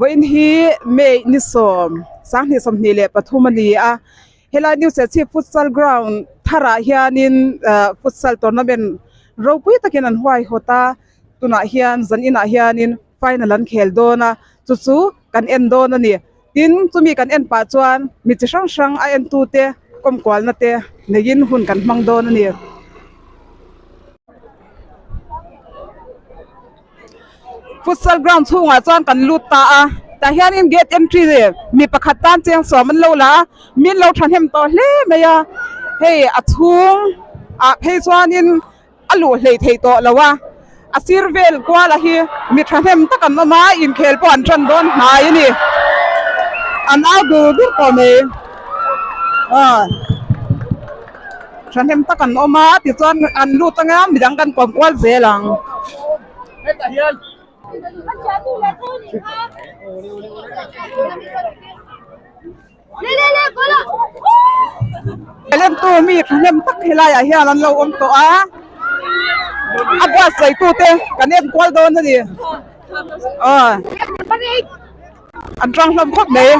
วันที่เมย์นิสมสังนิสมนี่แหละปฐุมธานีเฮลานิวเซซีฟุตซอลกราวน์ทาราเฮียนินฟุตซอลทัวร์นาเมนต์เราพูดตะกี้นั้นหัวไอโฮตาตุนาเฮียนจันอินาเฮียนินไฟนัลันเคลโดนะจู่ๆกันเอ็นโดนะนี่ทินจะมีกันเอ็นป่าจวนมีจะช่างไอเอ็นตูเตะกลมกวาลนะเตะในยินหุ่นกันมังโดนะนี่ฟุตซอลกราวน์ทุ่งจวนกันลูตาแต่เฮียนินเกตเอนทรีเลยมีประคัตตันเจียงสอมันโลละมีเราทันเห็นต่อเล่ไหมอะเฮ้อทุ่งเฮ้จวนนินอลูเลยเทโตแล้วว่าซีร์เวลกว่าละฮีมีทันเห็นตะกันมาอินเคลปอนชันโดนหายนี่อันเอาดูก่อนเลยฉันเห็นตะกันออกมาติดจวนอันลูตั้งงามมีดังกันกวาดเสียหลังเล่นตัวมีเล่นตักให้ลายเฮียนั่นเราอมตัวอับว่าใส่ตัวเตะกันเอ็มกวาดโดนนะดิอันตรังลำคดเลย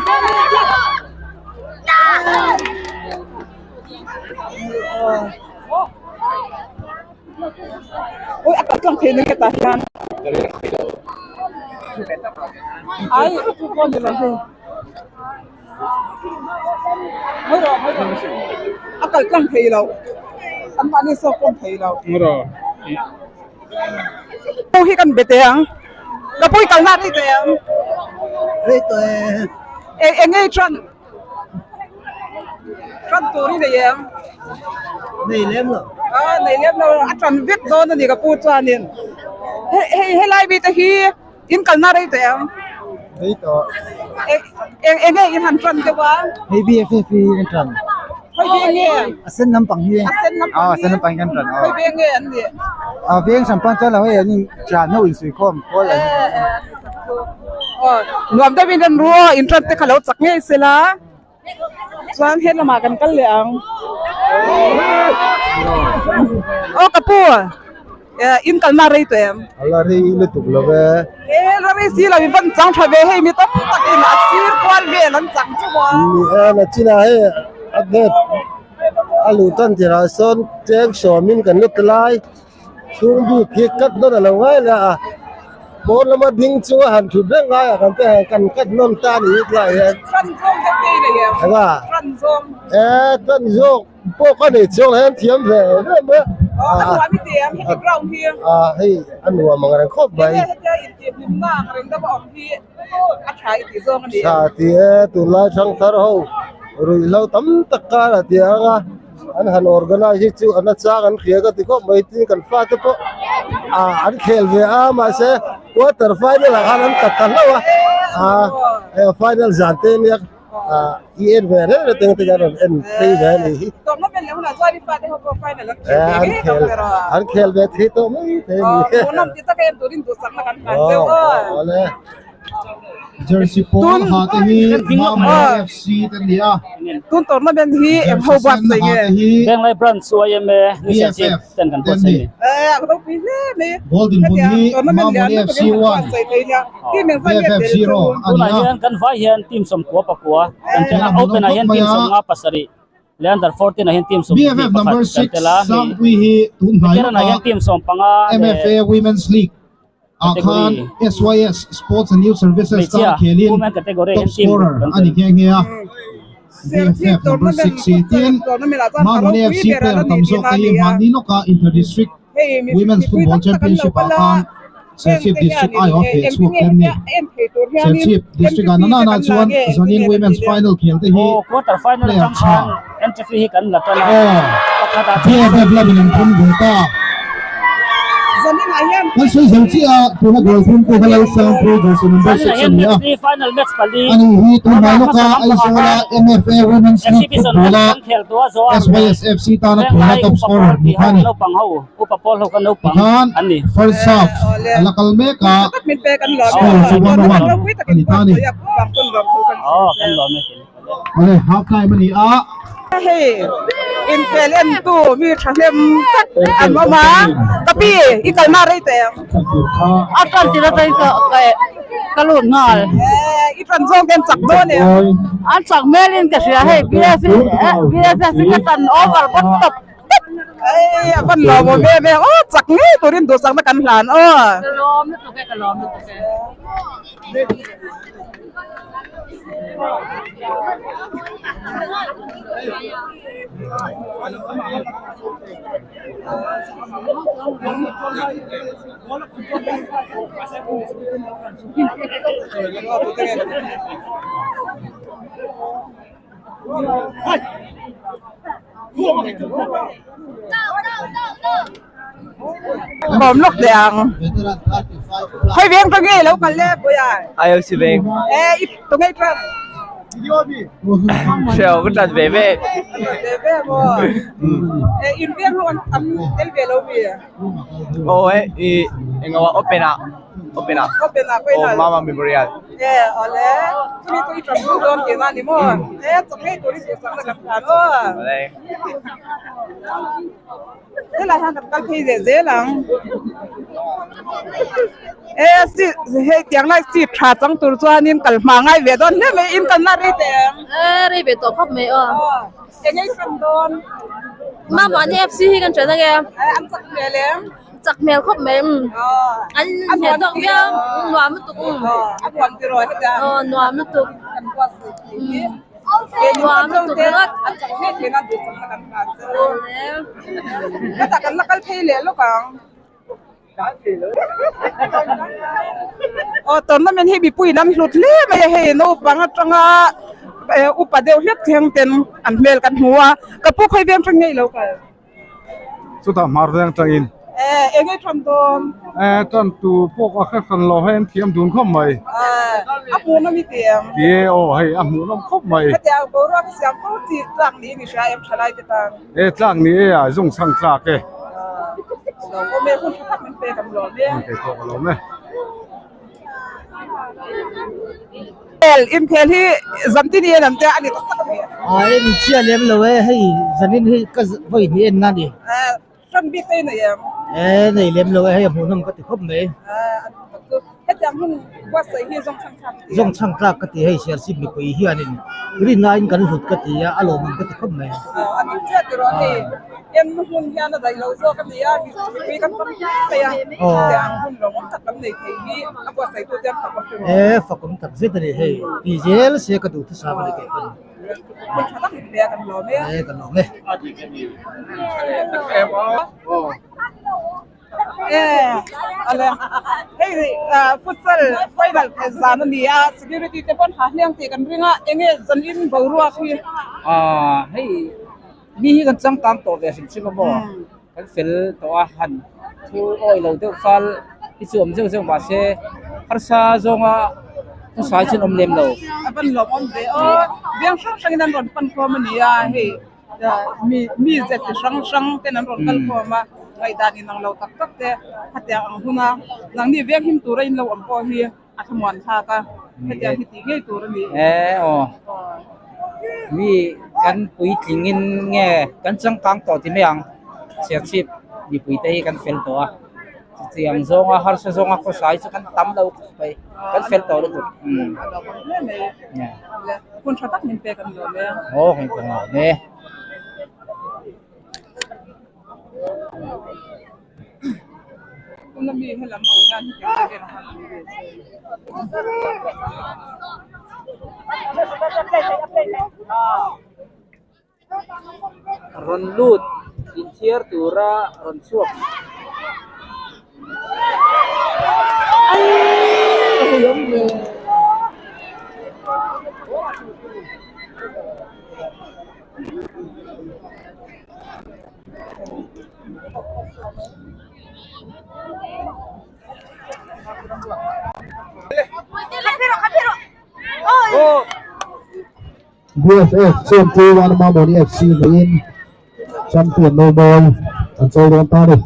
โอ้ยอากาศกลางคืนนี่ก็ตายกันไอ้ทุกคนเลยไม่รออากาศกลางคืนเราอันนี้สกลางคืนเราไม่รอปุ้ยกันเบตยังแล้วปุ้ยกันหน้าที่เตยังเฮ้ยตัวเอ็งไงทรันตัวนี่เดียงนี่เลี้ยงเหรอนี่เลี้ยงเราอัตรันวิทย์โดนนี่กับปูจวนนี่ให้ไล่ไปจะฮีอินกันหน้าได้แต่เฮ้ยตัวเอ็งไงอินหันทรันจะว่าเฮ้ยบีเอฟฟีอินทรันเฮ้ยบีเงี้ยเส้นน้ำปังเงี้ยเส้นน้ำปังกันทรันเฮ้ยบีเงี้ยอันนี้เบียงสัมพันธ์จะเราเฮ้ยนี่จานนู้นสุยคอมก็เลยรวมได้เป็นรัวอินทรันแต่เขาเราจักเงี้ยเสียละส่วนเฮ็ดละมากันกันเหลืองโอ้กระปูอินกันมาเลยตัวอะไรเลยตุกเลยเว้ยอะไรสิเราเป็นจังทวีให้มีต้องตักอินอาศิรกวนเวลันจังจังวะนี่จีน่าให้อัดเด็ดอาลูตันที่เราสอนเจ้าสอมินกันลุกไล่ช่วงดูเพียกัดโดนอะไรไว้ละบอลมาดิ้งชัวหันชุดเรื่องไงกันแต่กันกัดน้ำตาอีกหลายรันซงจะตีเลยใช่ป่ะรันซงรันซงพวกคนนี้ช่วงนั้นเทียมเลยเรื่องเมื่ออันหัวไม่เทียมให้กรองเทียมให้อันหัวมันอะไรครบไปเนี่ยจะอินเทียมยิ้มหน้าอะไรก็บอกที่อัดฉายตีซงกันดีชาติตุลาช่างทาร์หูรุ่ยเราตั้มตะการะเดียงอันหันออร์แกไนซ์จู่อันนั้นสร้างอันเขียนก็ติดก็ไม่ตีกันฟาดปุ๊บอันเคลเวียมาเซ่ควอเตอร์ไฟนอลอันนั้นตัดกันแล้วไฟนอลจันเทียนเนี่ยเอ็นเวอร์เนี่ยตั้งแต่ยังเอ็นตีเวอร์นี่ตอนนั้นเป็นเรื่องอะไรที่ฟาดให้เขาไฟนอลอันเคลเวียที่ตัวไม่เท่นี่ตอนนั้นที่ตะเกียบตัวนี้ตัวสักกันกันเจ้าJersey Paul hati Mama FC tadi Tun torna ben hi em ho bat sai nge Beng lai brand suai em ni sen ten kan po sai aku tahu pilih ni Golden Bunny Mama FC 1 BFF 0 Tuna hian kan vai hian team som ko pa ko kan tena open hian team som nga pasari Leander 14 hian team som BFF number 6 Samwi hi tun hai hian team som panga MFA Women's League Akan SYS Sports and Youth Services ta khelin top scorer ani kengya BFF number 16 Mamoni FC player tamso kai manino ka inter-district Women's Football Championship akan Sensitive District IOF Facebook ni Sensitive District anana na chuan zonin Women's Final khelte hi quarter final kan entry fee kan la tala BFF labin kun gota Kan saya janji puna girlfriend ko kalau sang pro jersey number 6 niya. Final match pali. Ano hito malo ka ay sa MFA Women's League football. SYS FC ta na top scorer ni Hani. Ani first half alakalme ka. Score sa 1-1 ni Hani. Oh, kan lo me. Ale half time ni hey in pelen tu mi thalem an mama tapi ikal na rei te atal tira tai ka lu ngal i tran zong den chak do ne an sak melin ka sia hey bia fi tan over bot top ai ban lo mo be o chak ni turin do sang na kan hlan o kalom tu ke kalom tu ke bom lok dang khoi veng to nge lo kan le bo ya ai si veng ít to nge tran treo cái đặt về về de be bo in veng lo an del be lo bi oh y en agua open up open na ko oh ina mama memorial ole ni to i tran don ke na ni mo to nge to ri sang na kan o đây thế là hàng cặp khi dễ lắm si hệ tiếng này si trả trắng tuổi cho nên cần mà ngay về đó nếu mà in cần là đi tiền ri ve to khop me cái này cần đồn ma ma ni fc kan chana ge ăn chắc về lắm chak mel khop me an he dok bia nuam tu ăn hoàn thì rồi hết nuam tu ăn qua nuam tu rất ăn chắc hết thì nó được chắc là cái ta cần là cái thay liền lúc càng tอนนั้นมันให้บีปุยน้ำหลุดเลี้ยไม่ให้โนปังจังอุปเดียวเฮ็ดเทียงเต็นอันเมลกันหัวกับพวกใครเวียนจังไงแล้วกัน สุดท้ายมาเรื่องจังอินเอ็งไงทำโดนตอนตูพวกอาคันรอให้เทียมดุนเข้าใหม่อับมูน้ำมีเตียงเดี๋ยวให้อับหมูน้ำเข้าใหม่เดี๋ยวบอกว่าเสียงเขาจีหลังนี้มีชายเอ็มชลายกันตั้งนี้ส่งสั่งจากเราก็ไม่คุ้นทักมันเป็นกันหรอกเนี่ยไปบอกเราไหมอินเพลที่จำที่นี่นั่นจะอันนี้ต้องตัดไปนี่เชื่อเลี้ยงเลยให้สันนิษก็ไม่เห็นนั่นดิฉันบิดไปไหนยังนี่เลี้ยงเลยให้ผมน้ำก็ติดครบเลยให้จำหุ่นว่าใส่ที่ทรงช่างช่างกล้าก็ติให้เสียสิบปีเฮียนี่รีนายกันหุดก็ติอารมณ์มันก็ติดครบเลยอันนี้เชื่อที่เราให้เอ็มหุ่นยานอะไรเราโซ่กันนี่มีกันตั้งแต่ยังหุ่นเราต้องตัดกันในทีนี้แล้วก็ใส่ตัวเต็มฝักกันฝักผมตัดเสร็จเลยให้ดีเจลเสียกระดูกที่สามเลยแกมันชอบเลี้ยกันหรอเนี่ยกันหรอเนี่ยอะไรเฮ้ยฟุตซอลไฟนอลจานนี้security จะเป็นหาเรื่องตีกันเรื่องเองจันอินบ่รู้คือให้มีกันจังตามตัวเวสิชิมบ่กันฟิลตัวหันทูโอ้ยเราเดือดฟัลที่ส่วนเจ้ามาเสฮาร์ซาจงผู้ชายชนอมเลมเราเป็นหลงอมเดอเบี้ยงช่างนั้นรอนปันคอมันนี่เฮ้ยมีเจ็ดช่างแต่นั้นรอนกันคอมาไอ้ด้านนี้นังเราตักแต่หัดอย่างหุ่นนังนี่เบี้ยงหิมตัวเราอมพอเฮียอัฐมวันท่าก็หัดอย่างที่ตีเงี้ยตัวนี้มีกันปุยทิ้งเงี้ยกันจังกลางตัวที่ไม่ยังเสียชีพดีปุยเตะกันเฟลตัวเสียงซงฮาร์ซซงผู้ชายจะกันตั้มเราไปกันเฟลตัวเลยเนี่ยคุณชอบตักมินเปกันอยู่เลยโอ้เห็นคนเนี่ยคุณมีให้ลำเอางานที่เกี่ยวกับนะคะรอนลูดอินเชียร์ตูรารอนสวบBFF เชื่อมตัววันมาบน FC บินแชมเปี้ยนโนบอลอันโซลตาดิ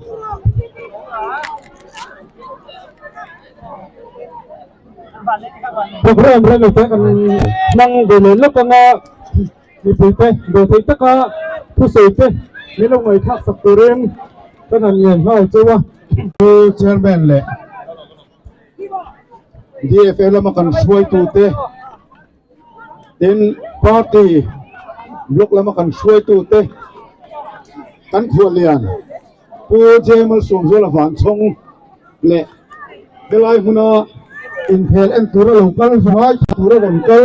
พวกเริ่มเล่นกันนั่งดูเลยแล้วก็ mi pite do thei taka thu sei te mi lo ngai thak sak turin tan an ngen hau chewa chairman le DFL ma kan suai tu te tin party blok lama kan suai tu te kan khualian pu jemal sum zola van chong le belai huna in phel en tura lokal suai tura lonkal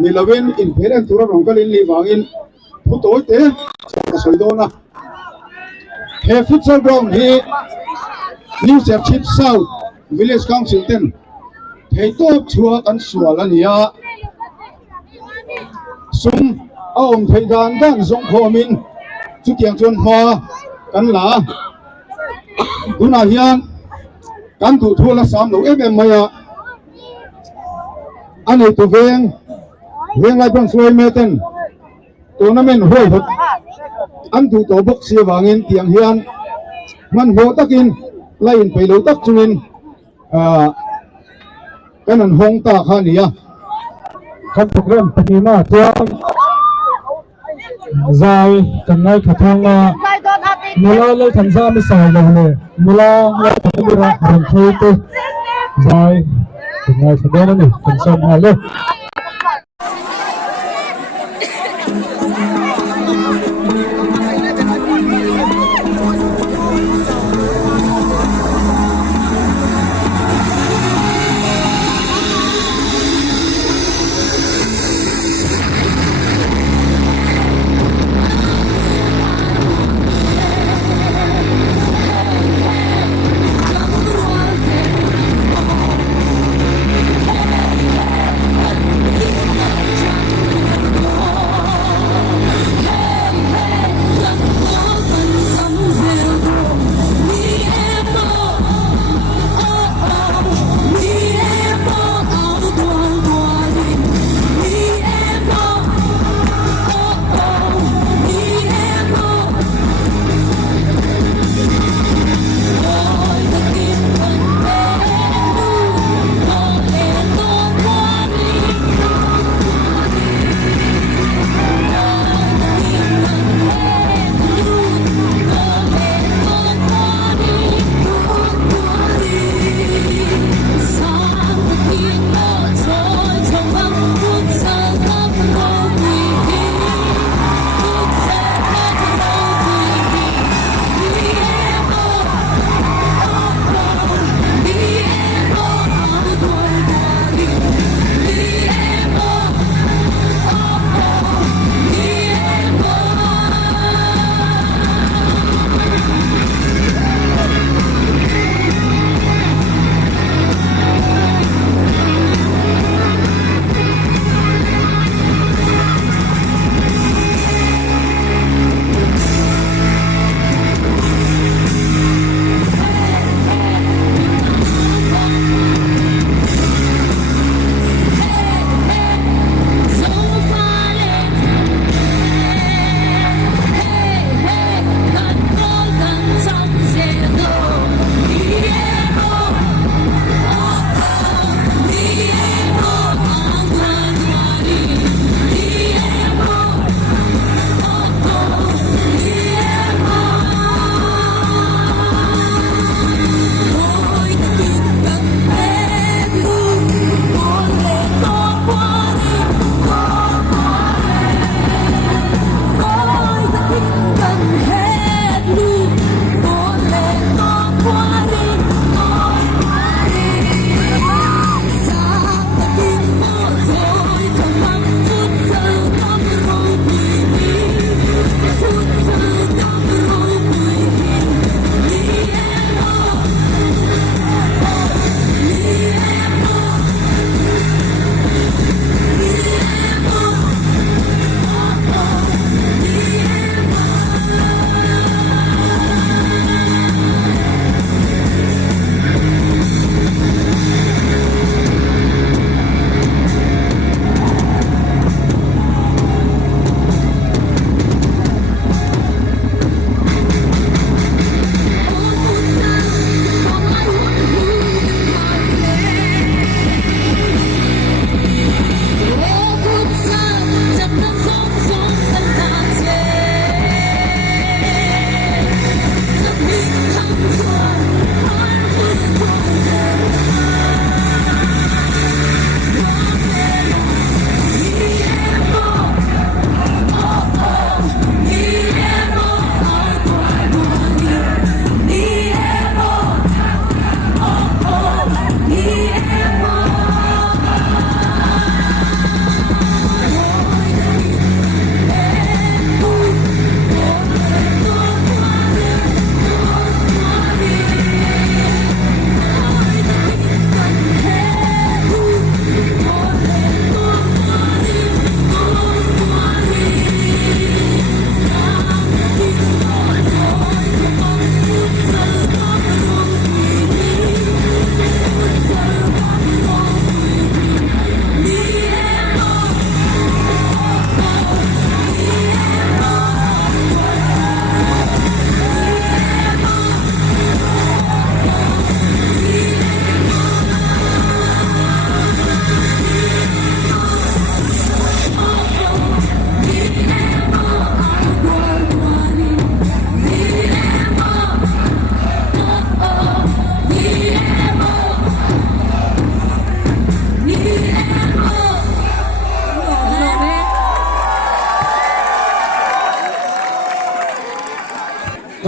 ni lovin in phel en tura lonkal in li wangin pu toi te soidona he futsal ground hi New Chip South Village Council ten thei top chua kan sualania sum ông thầy đàn giống hồ mình chút tiền chuan hoa cắn lá tu nào hiền cắn thủ thua là sắm đủ em mày à anh ấy tụ veng lại bằng xuôi mê tên tụ nó men hôi thật anh tụ tổ bốc xia vàng tiền hiền man hồ tắc in lại in phải lâu tắc chuin cái này hong ta khá nhỉ kan program panina chuan zai kan ngai khathang a mula le than za mi sai lo le mula la ta ra ran thei te zai kan ngai thadona ni kan som ha le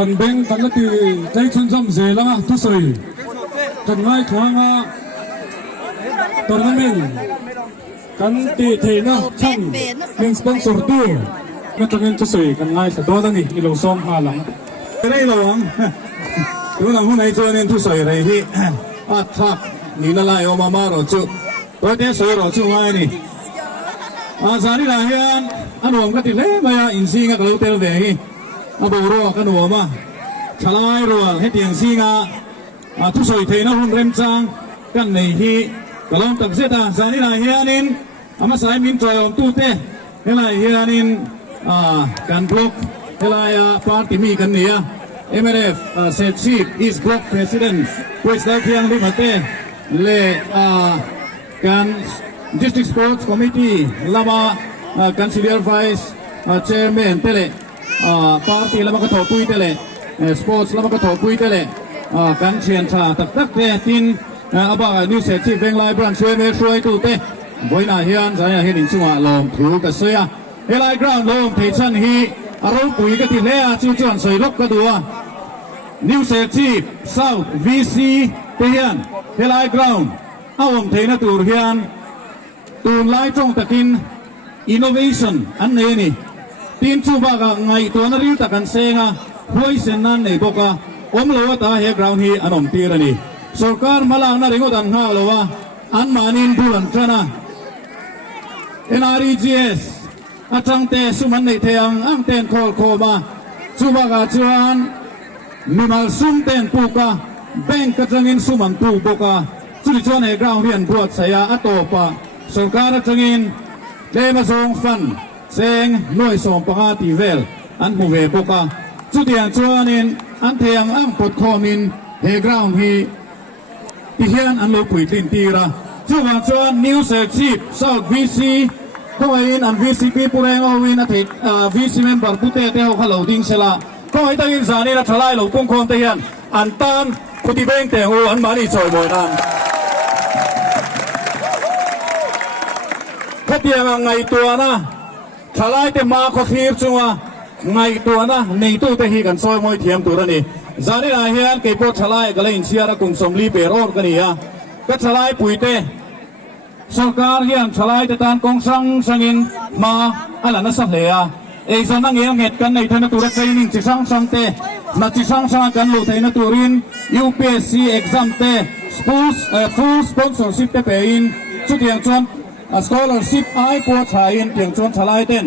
กันเบงกันละตีใจชนซ้ำเสียแล้วทุสอยกันง่ายขวางตัวนั้นเองกันตีเทนะช่างเป็นสปอนเซอร์ตัวก็จะเป็นทุสอยกันง่ายแต่ตัวนี้อีโลซ้อมหาหลังไม่หลงดูหนังหุ้นในตัวนี้ทุสอยอะไรที่ทักนี่ละลายออกมาหรอจุตัวนี้สวยหรอจุง่ายนี่สารีละเฮียนอันหวมก็ติดเลยมาอินซีก็กระโดดเตะเวงอาบูโร่กันหัวมาชลายรัวให้เตียงซีงาทุสอยเทนะหุ่นเริ่มจางกันในที่กระลองตักเสียตาสารีลายเฮียนินอามาสายมินจอยอมตู้เต้เฮลายเฮียนินการบล็อกเฮลายปาร์ติมีกันเนี่ยMNF said chief is block president which that yang di mate le kan district sports committee lama councilor vice chairman tele party lama ka thopui tele sports lama ka thopui tele kan chen tha tak tak te tin aba new set chief beng lai branch me shuai tu te boina hian saya hin in chunga lom thu ka soya helai ground lom thei chan hi aro pui ka ti le a chu chuan soi lok ka duwa New Set Chief South VC te hian helai ground awam theina tur hian tun lai trong takin innovation an nei ni tin chu ba ga ngai to na ril takan senga hoi sen nan nei boka om lo ta he ground hi anom tir ani sarkar malang na ringot an ha lowa an manin bulan chana NREGS atang te suman nei theang ang ten khol khoma chu ba ga chuan Mimal sum ten puka bank kachangin suman tu boka chuli chuan he ground hian buat saya atopa sarkar changin lema song fan seng noi som panga ti vel an mu ve boka chutiang chuanin an theang ang pot khomin he ground hi ti hian an lo pui tin tira chuwa chuan new set chief South VC Koin an VCP pureng awin at VC member pute te ho khalo ding selaก็ให้ตั้งอินสานี่นะทลายหลงกุ้งโคมเตียนอันตันคุติเบ้งแต่หัวอันมานี่ซอยบ่อยนั่นถ้าเตียงไงตัวนะทลายแต่มาก็ทีบจังวะไงตัวนะในตู้แต่ฮีกันซอยมวยเทียมตัวนี่จานี่นายเฮียนเก็บพวกทลายก็เลยอินเชียร์กุมสมลีเปรอดกันนี่ฮะก็ทลายปุ๋ยเตสังการเฮียนทลายแต่ตานกองสังสังอินมาอะไรนั่นสักเลยอะเอกสารนั่งเองเหตุกันในธนตุรใจนิ่งจิช่างช่างเตมาจิช่างช่างกันหลุดในตุริน UPSC exam เต full sponsorship เตเปอินชุดเตียงชวน scholarship ไอโปรชายินเตียงชวนทลายเต้น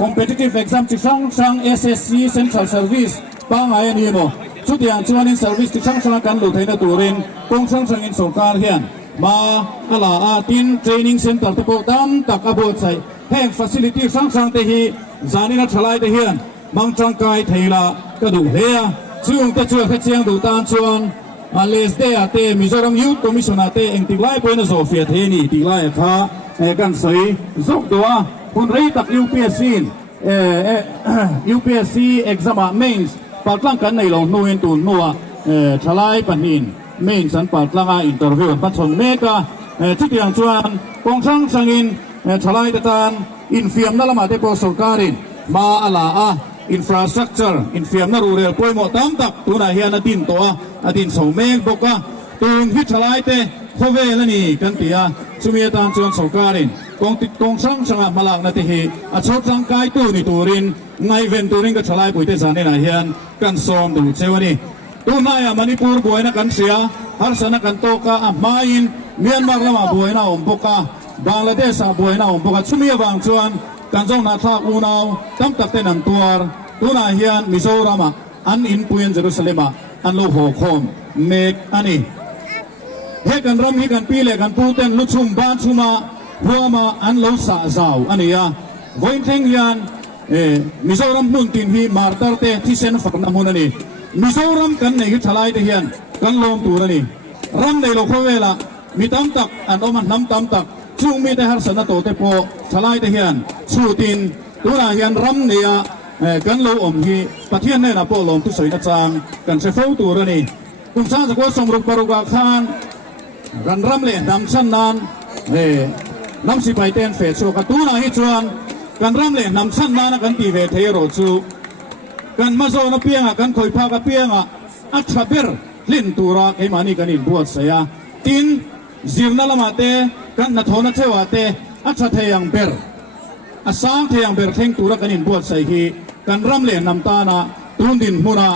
competitive exam จิช่างช่าง SSC Central Service บ้างไงนี่โมชุดเตียงชวนin service จิช่างช่างกันหลุดในตุรินกองช่างช่างอินสงการเฮียนมาอะไรติน training center ตะโกดำตักอบวชใส่แห่ง facility ช่างช่างเตฮีจานี่นัทลายเฮียนมังจังกายเทละกระดูเฮียช่วงตะช่วยเชียงดูตานชวนเลสเดอเตมิโซรัมยูทคอมมิชชั่นเตเองติไลไปนะโซเฟียเทนี่ติไลค่ะกันสวยจบตัวคุณรีตัก UPSC exam mains ปากลังกันในหลงนูเอ็นตูนนัวทลายปันนิน mains สันปากลังอินเตอร์วิวปัจจุบันเมกาที่เตียงชวนกองช่างช่างอินทลายตะตานอินฟิมนั่นละมาเตโปรสการินมาอะไรอินฟราสตรักเจอร์อินฟิมนั่นรูเรียลป่วยหมดตามตักตัวไหนเฮียนดินตัวดินสมเมงบอกว่าตูนฮิตทลายเตโคเวลนี่กันตีชุมีตามชวนสการินกองช่างช่างมาลังนาทีฮีชดจังกายตัวนี่ตัวรินไงเวนตัวรินก็ทลายป่วยเตจานี่นะเฮียนกันซ้อมดูเช้านี้ตัวนายมันนิปูร์ป่วยนักกันเสียฮาร์สนักกันโตกามาอินเมียนมาละมาป่วยนะอมปกาบางละเดชป่วยนะอมปกาชุมีบางชวนกันจงนาทาอูนาวตั้มตักเตนันตัวนายเฮียนมิโซรามาอันอินปุยนเยรูซาเล็มอันโลโหคอมเมกอันนี้เฮกันรำเฮกันปีเล็กันปูเต็นลุชุมบ้านชุมาหัวมาอันโลสาจาวอันนี้วันเทงเฮียนมิโซรัมมุนตินฮีมาร์ตาร์เตที่เซนฝักน้ำมันนี่มิโซรัมกันในฮิตทลายเฮียนกันลงตัวนี่รำในโลกเวลามีตั้มตักอันอมันน้ำตั้มตักช่วงมีแต่ฮาร์สนาโตเตโปทลายเฮียนชูตินตัวนายเฮียนรำเนี่ยกันโลอมฮีปะเทียนเนี่ยนะโปลมทุสวยกระจางกันเชฟฟูตัวนี่กุมชาติก็สมรุปปรุกาคานกันรำเลยนำชั้นนั้นน้ำสิไปเต้นเฟสโชกตัวนายฮิจวนกันรำเลยนำชั้นนั้นกันตีเวทเฮโรจู กันมาโซนเปียงกันคอยพากเปียงอัชเบรลินตูระไอ้มานี่กันอินบวชเสียตินจิรนัลมาเตกันนัทโนเทวาเตอัชเทยังเบรอาสางเทยังเบรเทงตูระกันอินบวชเสียกันรำเล่นนำตานะตุนดินมุนา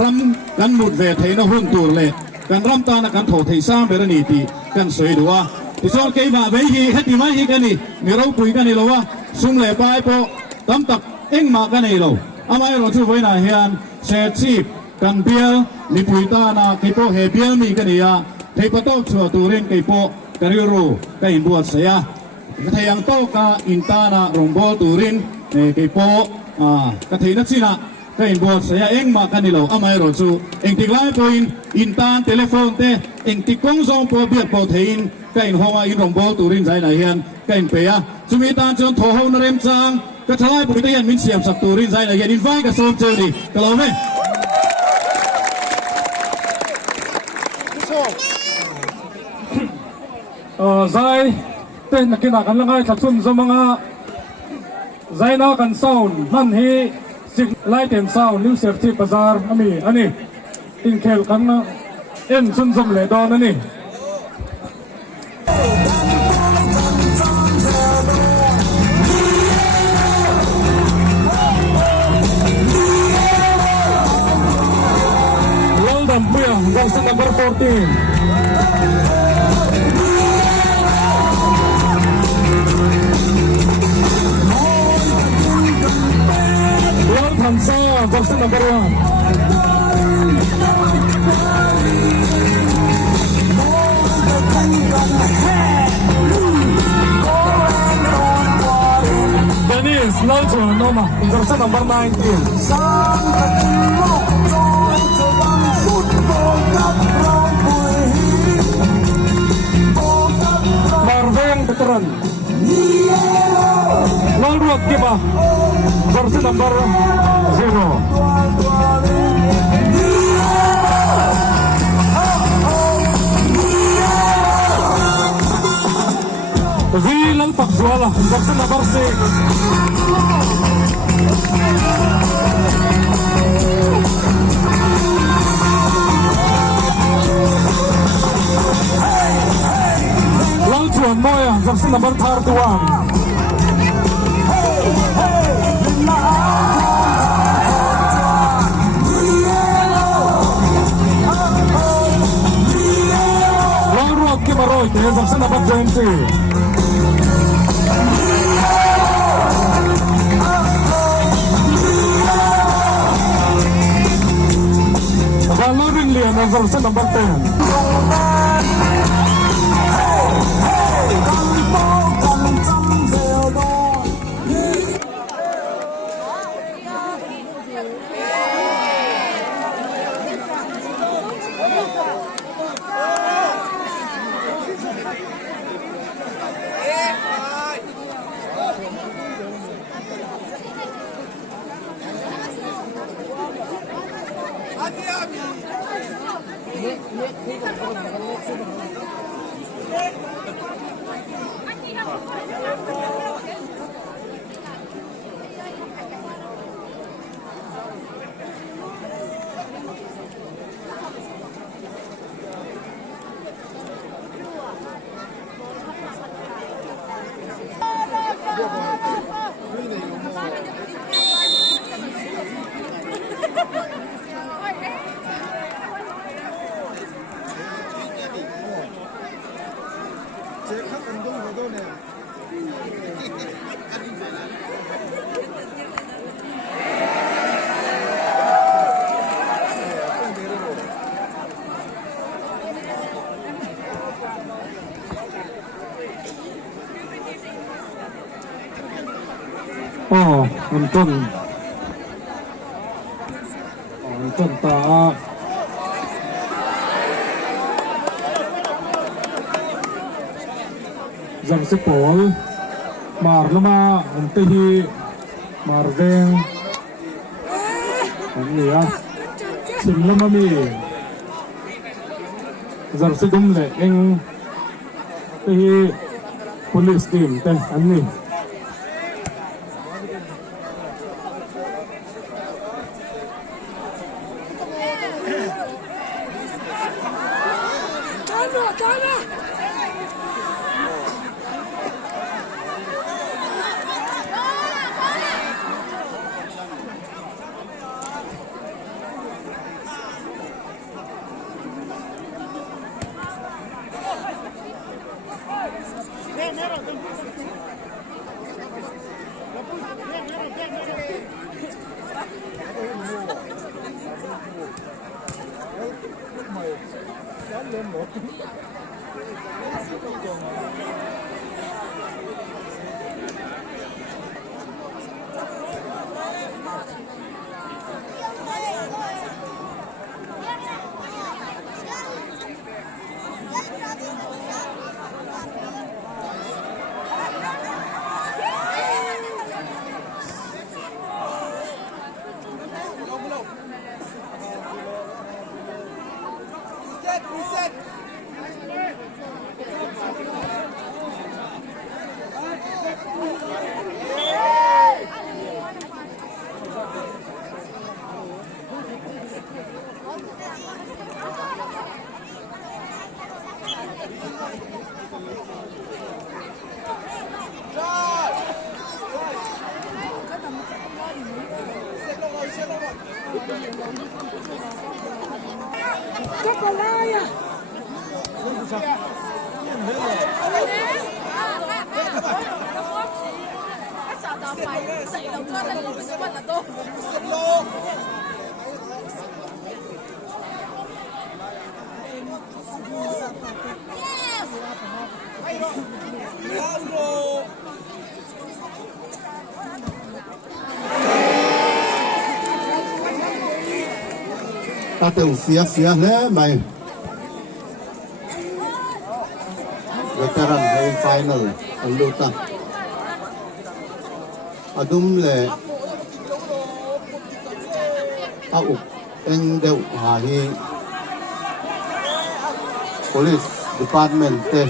รำกันมุดเวทเนหุ่นตูเล่กันรำตานะกันโถเทสามเบรนีตีกันสวยดัวที่ส่วนเกี่ยวกับเวทีเหตุมาฮีกันนี่มีเราคุยกันนี่เราว่าสุ่มเล่ไปโปตั้มตักเอ็งมากันนี่เราอามาเราช่วยนะเฮียนเศษชีพกันเบียมีปุยตานะกี่โปเฮเบียมีกันนี่เทปโต้ชัวตูเรนกี่โปกันยูโรกันอินบวชเสียกระเทียงโต้กาอินตานะรงโบตูเรนกี่โปกระเทียนัดสินะกันอินบวชเสียเอ็งมากันนี่เราอามาเราช่วยเอ็งติดไลน์โปอินตาเทเลโฟนเตเอ็งติดกงซองโปเบียโปเทียนกันหัวอินรงโบตูเรนใจไหนเฮียนกันเปียจุมีตาจนโถหนเรมจังก็ทลายปุยตยันมินเสียมสักตูรินใจไหนเฮียนอินไฟกับโซมเจอดีกล่าวไหมzai te nakina kan langai thachun zamanga zaina kan sound man hi sig light and sound new safety bazar ani tin khel kan en sun zam le don ani well done puya box number 14 Hamza, box number 1. Dennis, Lalcho, Noma, box number 19. Marvin Veteran. Lalruat Kiba, box number 0. Zilan Pakzuala, box number 6. Lalchuan Moya, box number 31. Maroy, box number 20. Valorin Lian, box number 10. Untung tak Zang sepol Mar lama Untihi Marveng Ini ya Sim lama mi Zang segum le Eng Tihi Police team Teh Ani ta tự phía nè mày veteran hay final ang luta adum le au eng deu ha hi police department te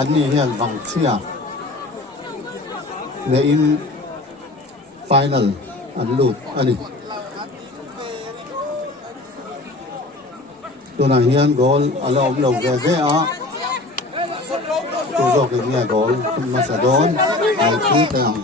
ani hian bang chia le in final an lut ani tuna hian goal alom lo ge a tu zo ke nia goal Macedon ai ki tang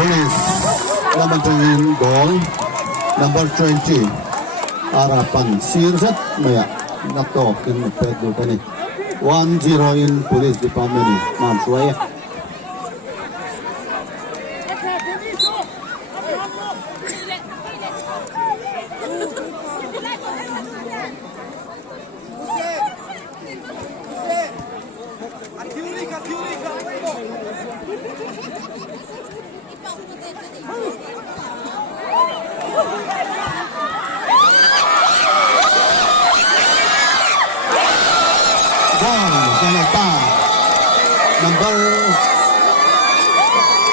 Police laban goal number 20 Arapan Sirzat maya nakto kin pedu kani 1-0 in police department mam suaya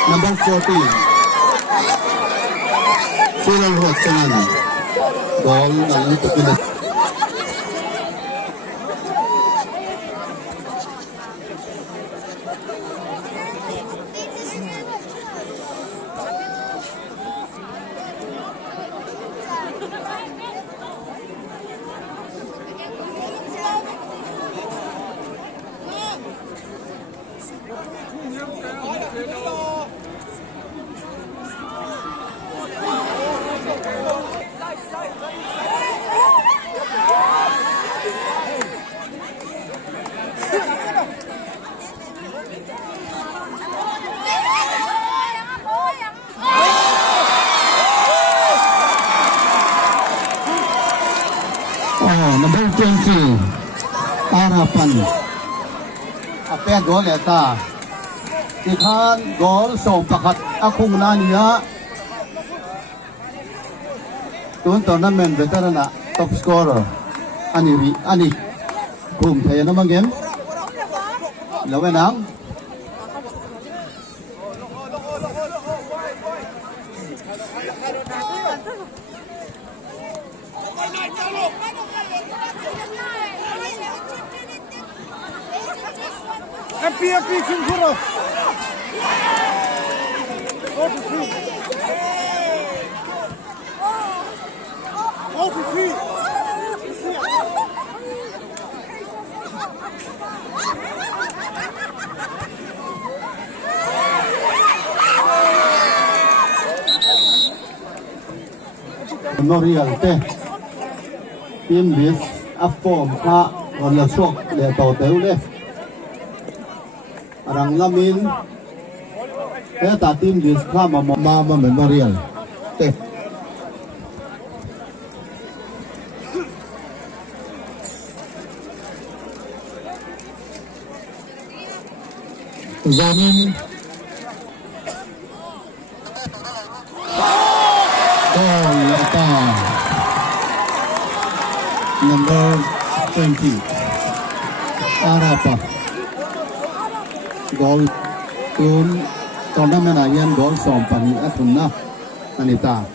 number 14 Cyril Rodson goal ng Pilipinas. 20 Harapan apa gol eta ikan gol sompakat akung nania tuan tournament veteran top scorer ani kum thaya nama game lawan nang Happy Singapore. Memorial teh tim bis form ka wala sok le to teu le arang lamin ta tim bis ka ma memorial teh Zamin number 20 Arapa gol tun tournament ayan gol sompani atunna anita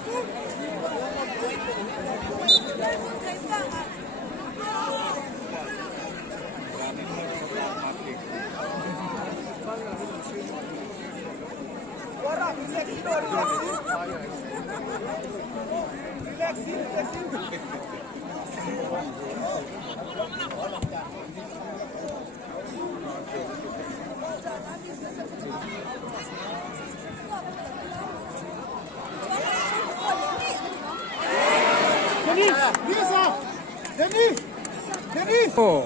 Oh,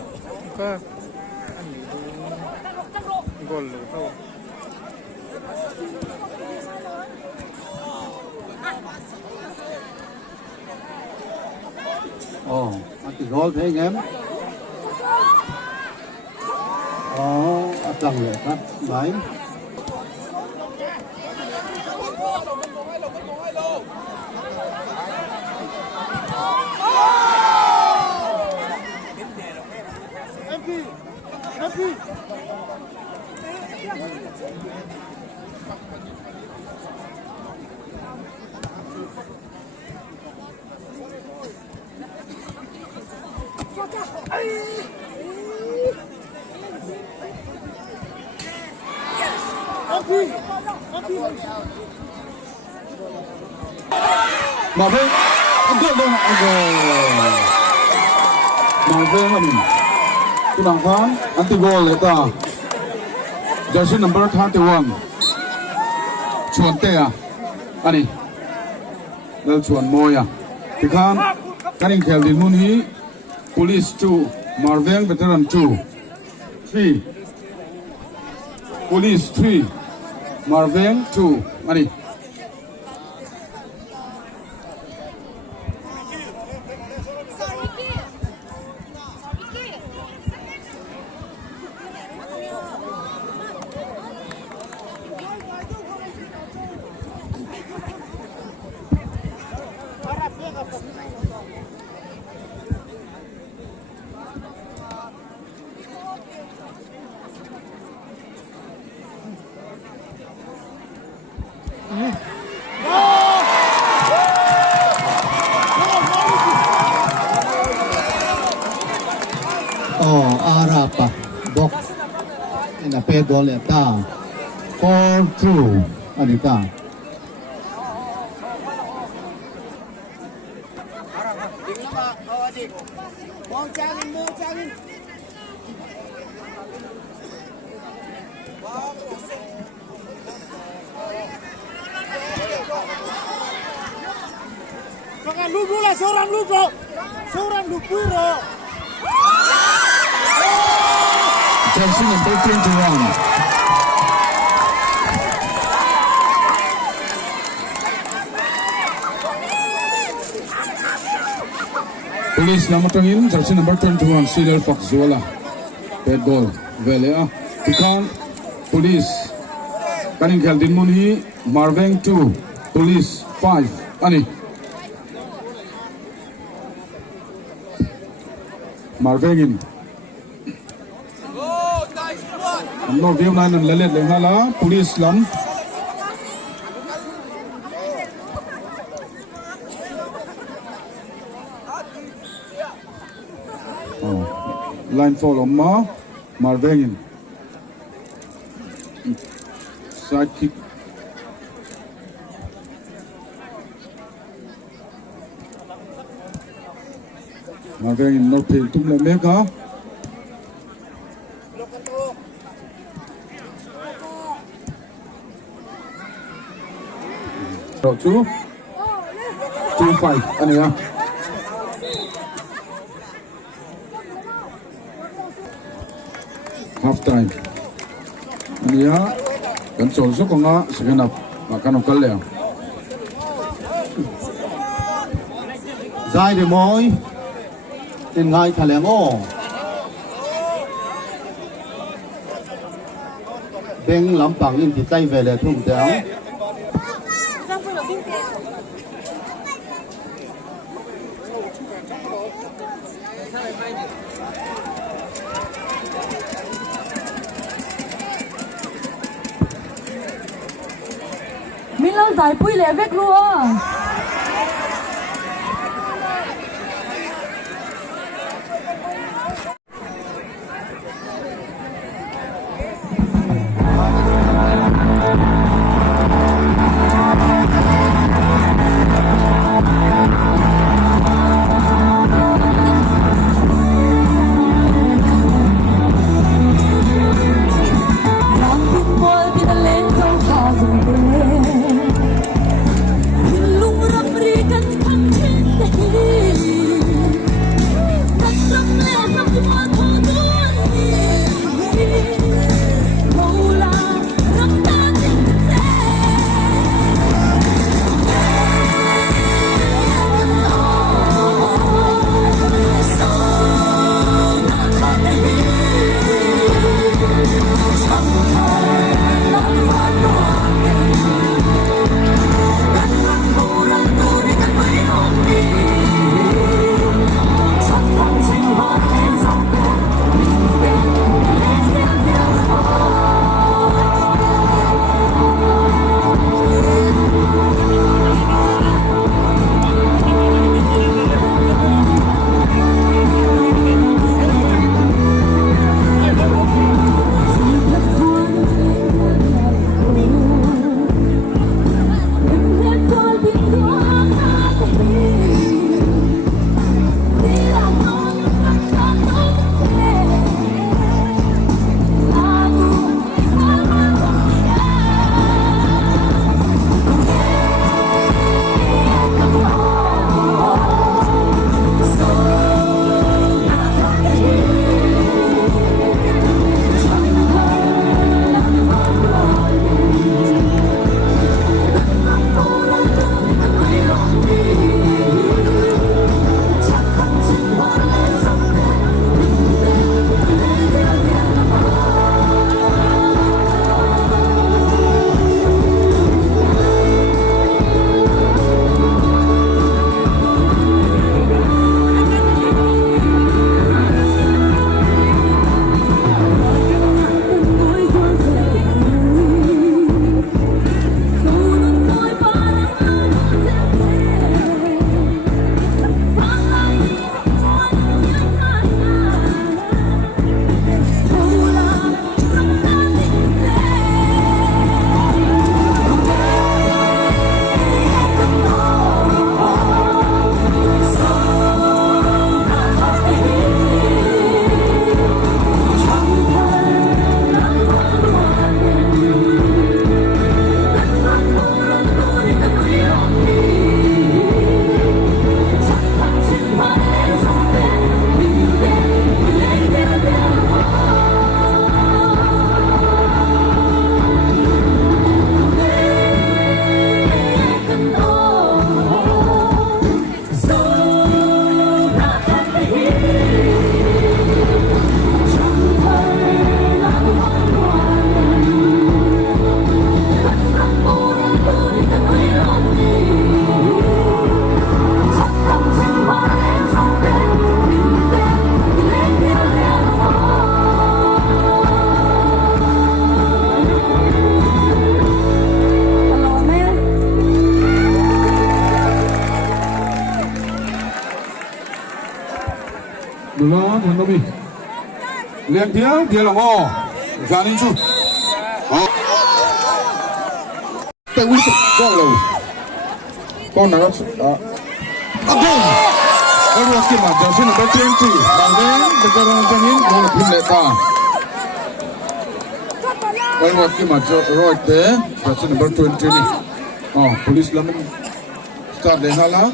ก็อันนี้ดูกลหรือเปล่า oh anti gol thế em atlang le kat mai mà với anh gol đâu mà với mình cái bằng phán anti goal là ta jersey number 31 chuan te ani lal chuan moya thì khan kaning khel din mun hi police 2 marveng veteran 2 3 police 3 marveng 2 ani Arapa box in a pair goal at down 4-2 Anita Jangan lupa lah seorang lupa. jersey number 21 Jangan Police Lamatangin, jersey number 21, Cedar Fox Zola. Bad goal. Velea. Pikan. Police. Kaning Keldin Munhi. Marveng 2. Police 5. Ani. Marvengin. No view line and lelet lenghala. Police Lam. Line fall on Marvengin. Side kick. Marvengin no pay tum le mega. Two 2-5 anh em. Half time. Anh em kan sol so ko nga second half makan kal le. Zai de moi tin ngai thaleng o beng lampang in ti tai ve le thum tang mình lâu giải bùi lẻ vết luôn. Hãy subscribe cho kênh Ghiền Mì Gõ để không bỏ lỡ những video hấp dẫn. ดูแล้วมันต้องมีเลี้ยงเที่ยวหลงอ้อการนี้ชูแต่วิ่งก็เร็วก็นะครับแล้วเราคิดมาจะใช้ในแบบที่บางเรื่องจะกำลังจะหินของพิมพ์เลต้าแล้วเราคิดมาจะรอดเตะจะใช้ในแบบ20นี่police แล้วมัน start เลยฮะล่ะ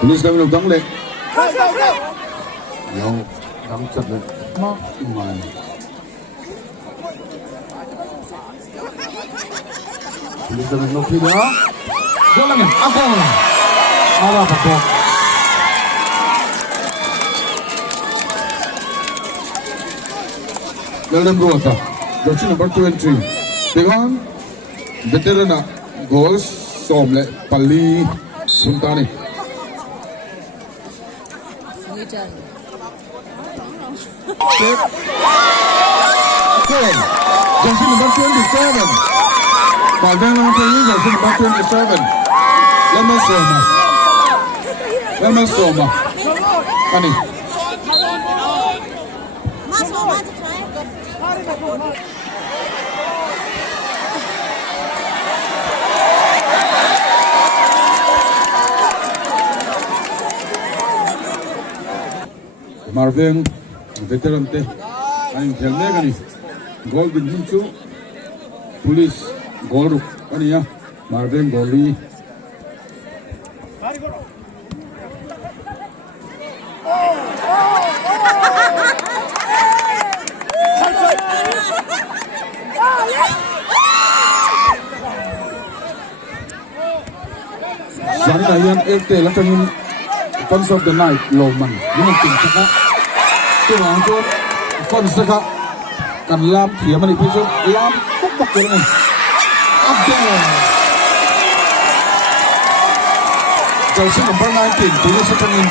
police แล้วมันดังเล็กแล้วดังจัดเลยมากมายpolice แล้วมันลงที่เดียวก็แล้วไงอะไรปะปะแล้วเริ่มรัวต่อjersey number 20 dengan veteran gol somle Palli Suntani jersey number 27 Padang Langkawi jersey number 27 Lemon Soma Ani Marvin veteran te ani khelne gani goal din chu police goal ru ani ya Marvin goalie Sang Dayan Erte Latangin Fans of the Night Loman Yung ting saka Tumang ko Fans saka Kan lam Tiya man ipiso Lam Pukpuk ko naman Abdel Jersey number 19 Tuloy sa tangin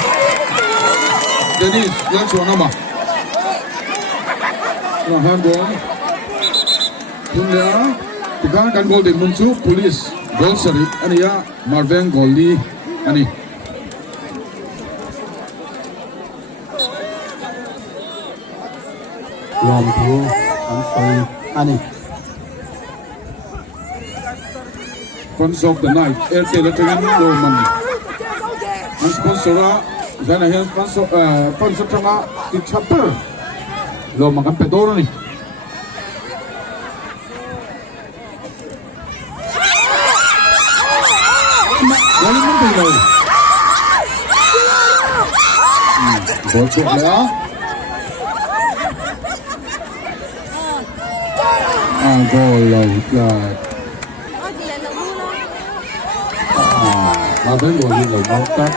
Dennis Yan siya nama Nahan doon Yung liya Tigaan kan gol din Munsu Police Gol sari Ani ya Marvin Goldie Ani Lom thu Ani Fans of the Night Erte Latangin Loman Ang sponsora Zana yan Fans of Tanga Di chapter Loman kan pedoro ni Wala mo tayo. Bocok na. Gol lang. Mabeng gol ni lang mautak.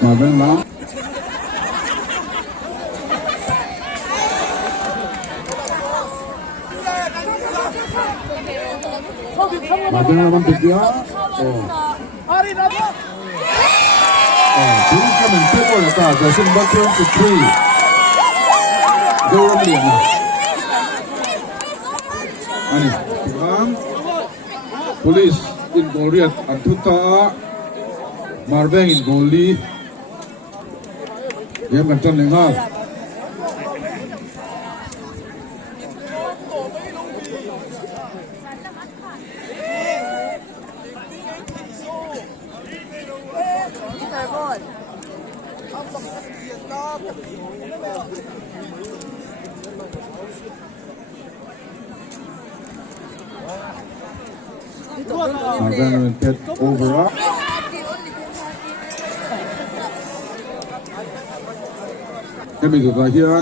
Mabeng lang. Mabeng naman bigla. Please come and take all the cards. Jersey number 23. Go William. Ani, police in Goliath Antuta, Marvin in goalie. Game macam lengar. Marvin will get over up. Kami juga here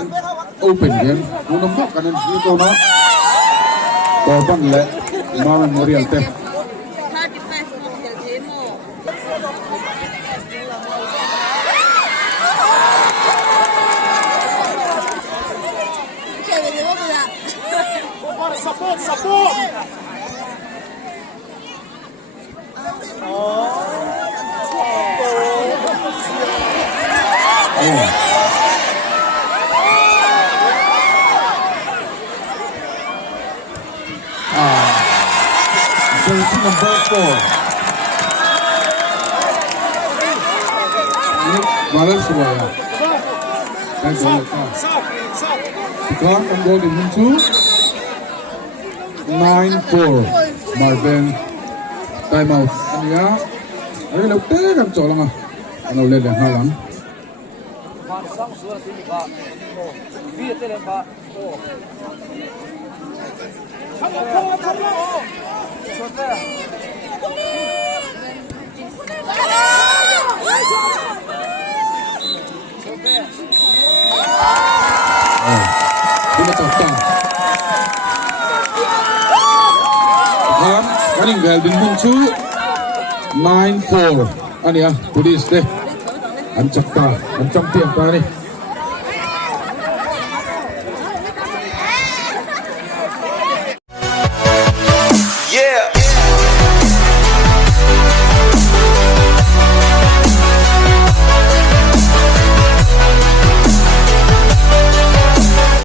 open game. Unang bak kanan dito na. Korban le Memorial teh. Jersey number 4. Malas Subaya. That's all. Gone and golden into 9-4. Marvin. Time out. Ano ya? Ay, lagtay kan cho lang ah. Ano ulit ang halang? Pinatapang. Kaning Galvin Hunsu 9-4. Ano ya? Pulis deh. Ancak ta. Ancak tiang pa rin.